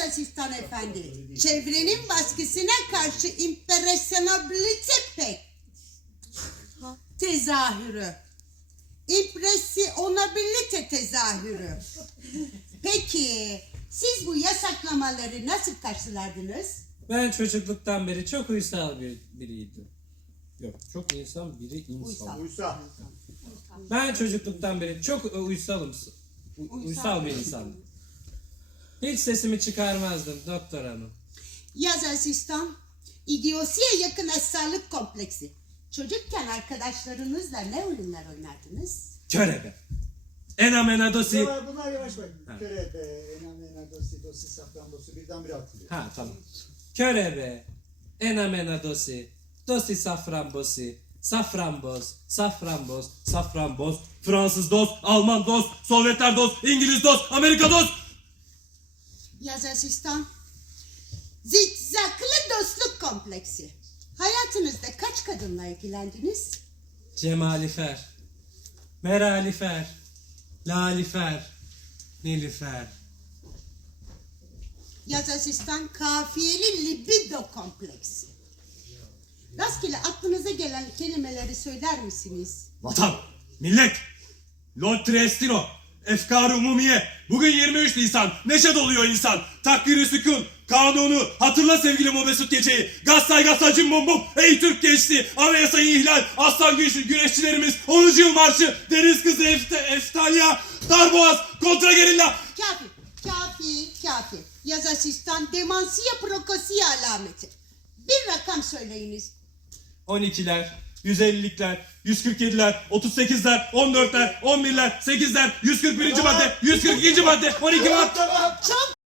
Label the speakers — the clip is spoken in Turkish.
Speaker 1: asistan efendi. Çevrenin baskısına karşı impresyonabilite pek. Tezahürü. İmpresyonabilite tezahürü. Peki, siz bu yasaklamaları nasıl karşılardınız?
Speaker 2: Ben çocukluktan beri çok uysal biriydim. Yok, çok insan biri insan.
Speaker 3: Uysal.
Speaker 2: Ben çocukluktan beri çok uysal bir insanım. Hiç sesimi çıkarmazdım doktor hanım.
Speaker 1: Yaz asistan, idiosiye yakın hastalık kompleksi. Çocukken arkadaşlarınızla ne oyunlar oynardınız?
Speaker 2: Körebe. Enamena dosi.
Speaker 3: Bunlar yavaş bak. Körebe, enamena, dosi, safranbosu birden bire atılıyor.
Speaker 2: Ha tamam. Körebe. Enamena dosi. Dosi saframbosi. Saframboz. Saframboz. Saframboz. Fransız dost. Alman dost. Sovyetler dost. İngiliz dost. Amerika dost.
Speaker 1: Yaz asistan, zikzaklı dostluk kompleksi. Hayatınızda kaç kadınla ilgilendiniz?
Speaker 2: Cemalifer. Meralifer. Lalifer. Nilüfer.
Speaker 1: Yaz asistan, kafiyeli libido kompleksi. Rastgele aklınıza gelen kelimeleri söyler misiniz?
Speaker 2: Vatan, millet, Lord Triestino, efkar-ı umumiye. Bugün 23 Nisan, neşe doluyor insan. Takdiri sükun, kanunu, hatırla sevgili Mesut Gece'yi. Gassay gassay cim bum bum, ey Türk gençliği, anayasayı ihlal, aslan güreşçilerimiz, 10. yıl marşı, deniz kızı Eftalya, darboğaz, kontra gerilla.
Speaker 1: Kafi. Yaz asistan, demansiye prokosiye alameti. Bir rakam söyleyiniz.
Speaker 2: 12'ler, 150'likler, 147'ler, 38'ler, 14'ler, 11'ler, 8'ler, 141. madde, 142. madde, 12 madde.
Speaker 3: Tamam.
Speaker 1: Çok